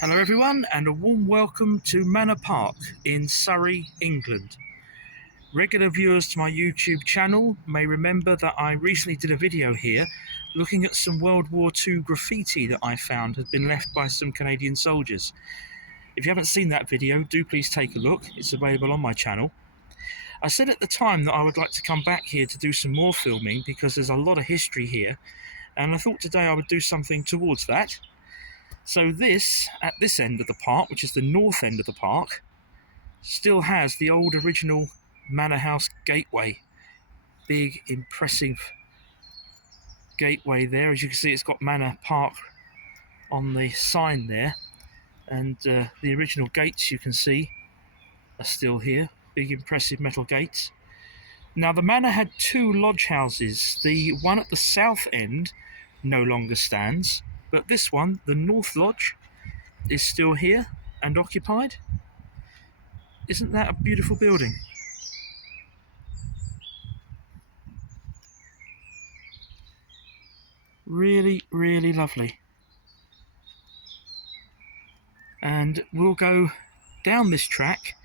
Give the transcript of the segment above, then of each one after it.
Hello everyone and a warm welcome to Manor Park in Surrey, England. Regular viewers to my YouTube channel may remember that I recently did a video here looking at some World War II graffiti that I found had been left by some Canadian soldiers. If you haven't seen that video, do please take a look. It's available on my channel. I said at the time that I would like to come back here to do some more filming because there's a lot of history here, and I thought today I would do something towards that. So this, at this end of the park, which is the north end of the park, still has the old original manor house gateway. Big, impressive gateway there. As you can see, it's got Manor Park on the sign there. And the original gates, you can see, are still here. Big, impressive metal gates. Now, the manor had two lodge houses. The one at the south end no longer stands, but this one, the North Lodge, is still here and occupied. Isn't that a beautiful building? Really, really lovely. And we'll go down this track,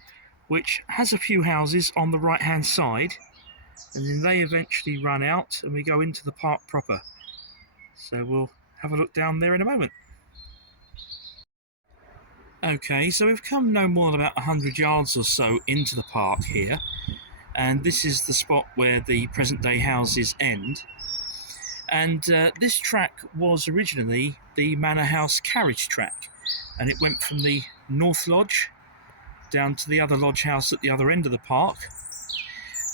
which has a few houses on the right hand side, and then they eventually run out and we go into the park proper. So we'll have a look down there in a moment. Okay, so we've come no more than about 100 yards or so into the park here, and this is the spot where the present day houses end. And this track was originally the manor house carriage track, and it went from the North Lodge down to the other lodge house at the other end of the park.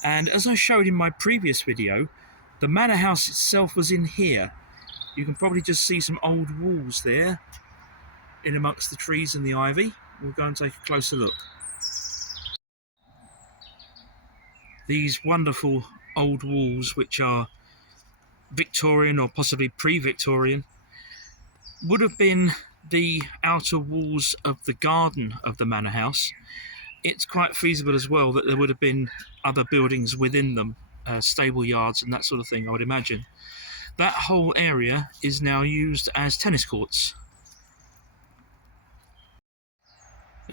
And as I showed in my previous video, the manor house itself was in here. You can probably just see some old walls there in amongst the trees and the ivy. We'll go and take a closer look. These wonderful old walls, which are Victorian or possibly pre-Victorian, would have been the outer walls of the garden of the manor house. It's quite feasible as well that there would have been other buildings within them, stable yards and that sort of thing, I would imagine. That whole area is now used as tennis courts.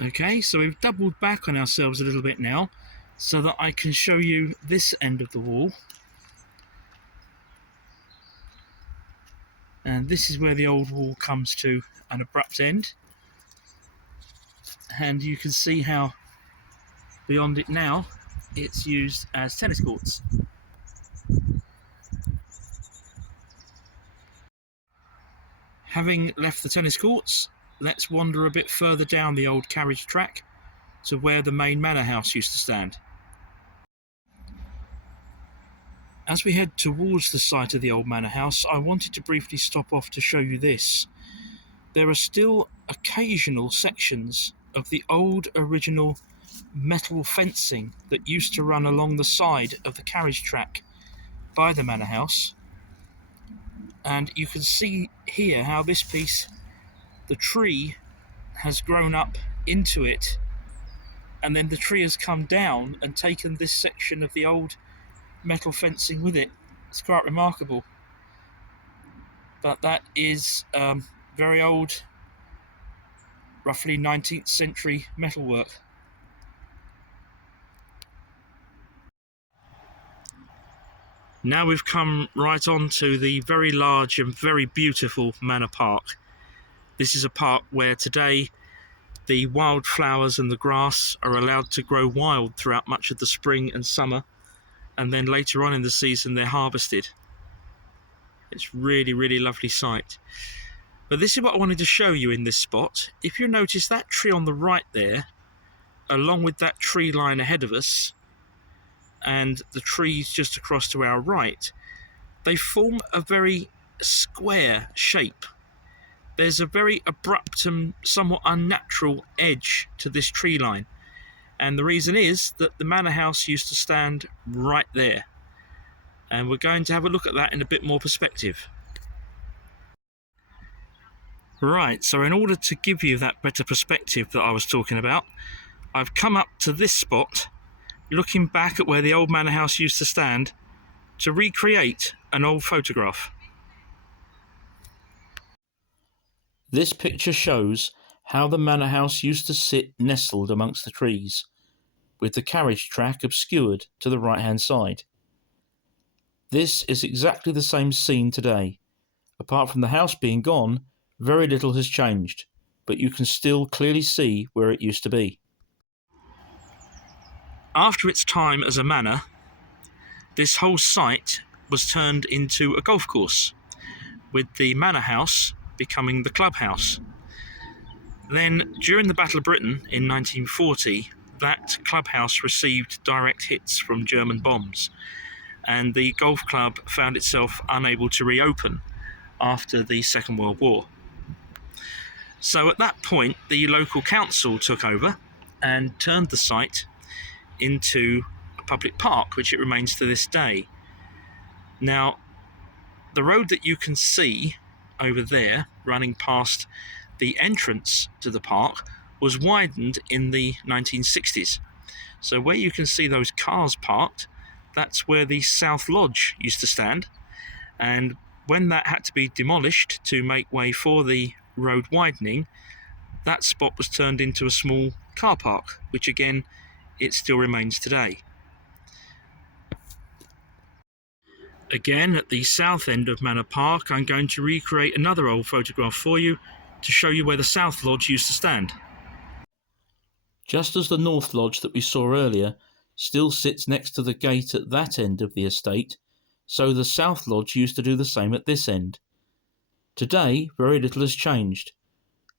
Okay, so we've doubled back on ourselves a little bit now so that I can show you this end of the wall. And this is where the old wall comes to an abrupt end. And you can see how beyond it now it's used as tennis courts. Having left the tennis courts, let's wander a bit further down the old carriage track to where the main manor house used to stand. As we head towards the site of the old manor house, I wanted to briefly stop off to show you this. There are still occasional sections of the old original metal fencing that used to run along the side of the carriage track by the manor house. And you can see here how this piece, the tree, has grown up into it, and then the tree has come down and taken this section of the old metal fencing with it. It's quite remarkable. But that is very old, roughly 19th century metalwork. Now we've come right on to the very large and very beautiful Manor Park. This is a park where today the wildflowers and the grass are allowed to grow wild throughout much of the spring and summer, and then later on in the season they're harvested. It's really, really lovely sight. But this is what I wanted to show you in this spot. If you notice that tree on the right there, along with that tree line ahead of us, and the trees just across to our right, they form a very square shape. There's a very abrupt and somewhat unnatural edge to this tree line, and the reason is that the manor house used to stand right there, and we're going to have a look at that in a bit more perspective. Right, so in order to give you that better perspective that I was talking about, I've come up to this spot, looking back at where the old manor house used to stand, to recreate an old photograph. This picture shows how the manor house used to sit nestled amongst the trees, with the carriage track obscured to the right-hand side. This is exactly the same scene today. Apart from the house being gone, very little has changed, but you can still clearly see where it used to be. After its time as a manor, this whole site was turned into a golf course, with the manor house becoming the clubhouse. Then, during the Battle of Britain in 1940, that clubhouse received direct hits from German bombs, and the golf club found itself unable to reopen after the Second World War. So at that point, the local council took over and turned the site into a public park, which it remains to this day. Now, the road that you can see over there, running past the entrance to the park, was widened in the 1960s. So where you can see those cars parked, that's where the South Lodge used to stand. And when that had to be demolished to make way for the road widening, that spot was turned into a small car park, which again, it still remains today. Again, at the south end of Manor Park, I'm going to recreate another old photograph for you to show you where the South Lodge used to stand. Just as the North Lodge that we saw earlier still sits next to the gate at that end of the estate, so the South Lodge used to do the same at this end. Today, very little has changed.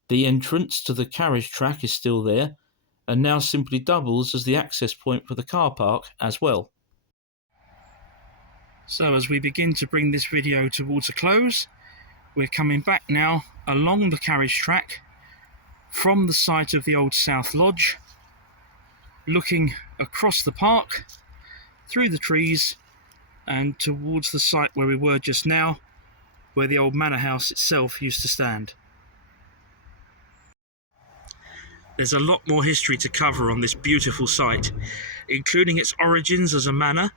The entrance to the carriage track is still there, and now simply doubles as the access point for the car park as well. So as we begin to bring this video towards a close, we're coming back now along the carriage track from the site of the old South Lodge, looking across the park, through the trees, and towards the site where we were just now, where the old manor house itself used to stand. There's a lot more history to cover on this beautiful site, including its origins as a manor,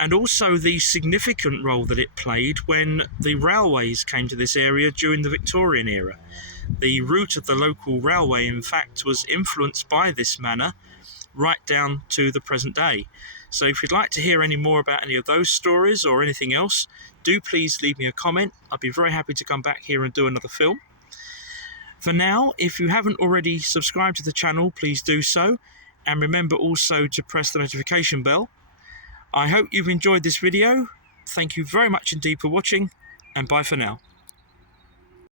and also the significant role that it played when the railways came to this area during the Victorian era. The route of the local railway, in fact, was influenced by this manor right down to the present day. So if you'd like to hear any more about any of those stories or anything else, do please leave me a comment. I'd be very happy to come back here and do another film. For now, if you haven't already subscribed to the channel, please do so, and remember also to press the notification bell. I hope you've enjoyed this video. Thank you very much indeed for watching, and bye for now.